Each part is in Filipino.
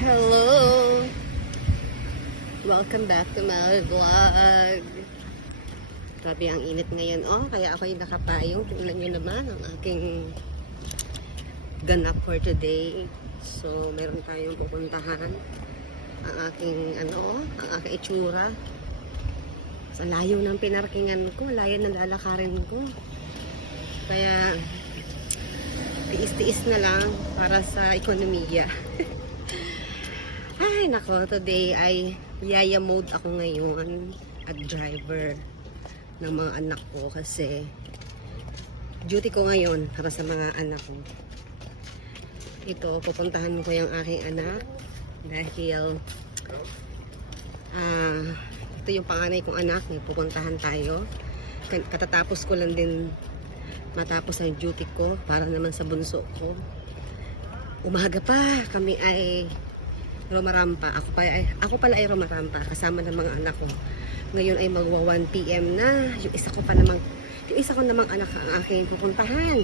Hello! Welcome back to my vlog. Grabe ang init ngayon, kaya ako'y nakapayong. Tingnan nyo naman ang aking ganap for today. So, meron tayong pupuntahan. Ang aking itsura. Sa layo ng pinarkingan ko, layo ng lalakarin ko. Kaya, tiis-tiis na lang para sa ekonomiya. Ay, nako, today ay yaya mode ako ngayon at driver ng mga anak ko kasi duty ko ngayon para sa mga anak ko. Ito, pupuntahan ko yung aking anak dahil ito yung panganay kong anak, pupuntahan tayo. Katatapos ko lang din matapos ang duty ko para naman sa bunso ko. Umaga pa, kami ay rumarampa. Ako pala ay rumarampa kasama ng mga anak ko. Ngayon ay magwa 1 PM na. Yung isa ko namang anak ang aking pupuntahan.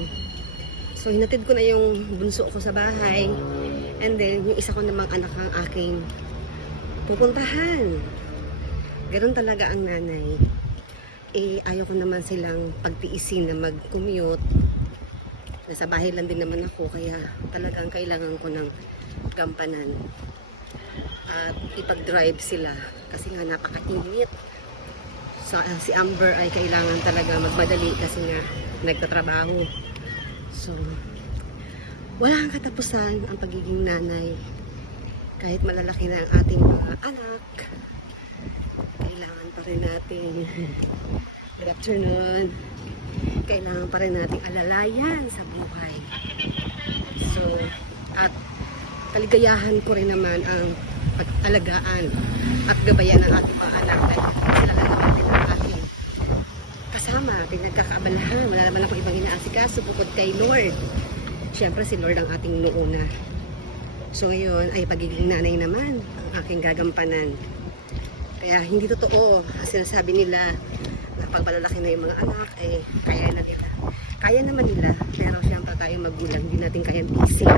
So hinatid ko na yung bunso ko sa bahay. And then yung isa ko namang anak ang aking pupuntahan. Ganoon talaga ang nanay. Ayaw ko naman silang pagtiisin na mag-commute. Nasa bahay lang din naman ako, kaya talagang kailangan ko ng gampanan at ipag-drive sila kasi nga napakainit. So, si Amber ay kailangan talaga magmadali kasi nga nagtatrabaho. So, walang katapusan ang pagiging nanay. Kahit malalaki na ang ating mga anak, kailangan pa rin natin good afternoon, kailangan pa rin nating alalayan sa buhay. So, at kaligayahan ko rin naman ang pag-alagaan at gabayan ng ating mga anak dahil sila lang naman din ang ating kasama, pinagkakaabalahan. Wala naman ako ibang inaasikaso bukod kay Lord. Siyempre si Lord ang ating nuuna. So ngayon ay pagiging nanay naman ang aking gagampanan. Kaya hindi totoo kasi sinasabi nila na pag malalaki na yung mga anak kaya na nila. Kaya naman nila, pero siyempre tayong magulang, hindi natin kayang isip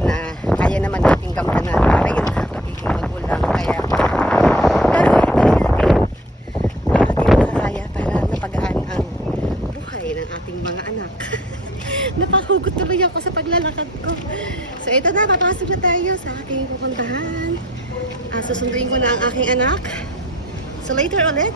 na kaya naman natin gampanan ayun na pagiging magulang. Kaya gagawin pa rin natin ating makakaya para mapagaan ang buhay ng ating mga anak. Napahugot tuloy ako sa paglalakad ko. So ito na, papasok na tayo sa aking pupuntahan. Susunduin ko na ang aking anak. So later ulit.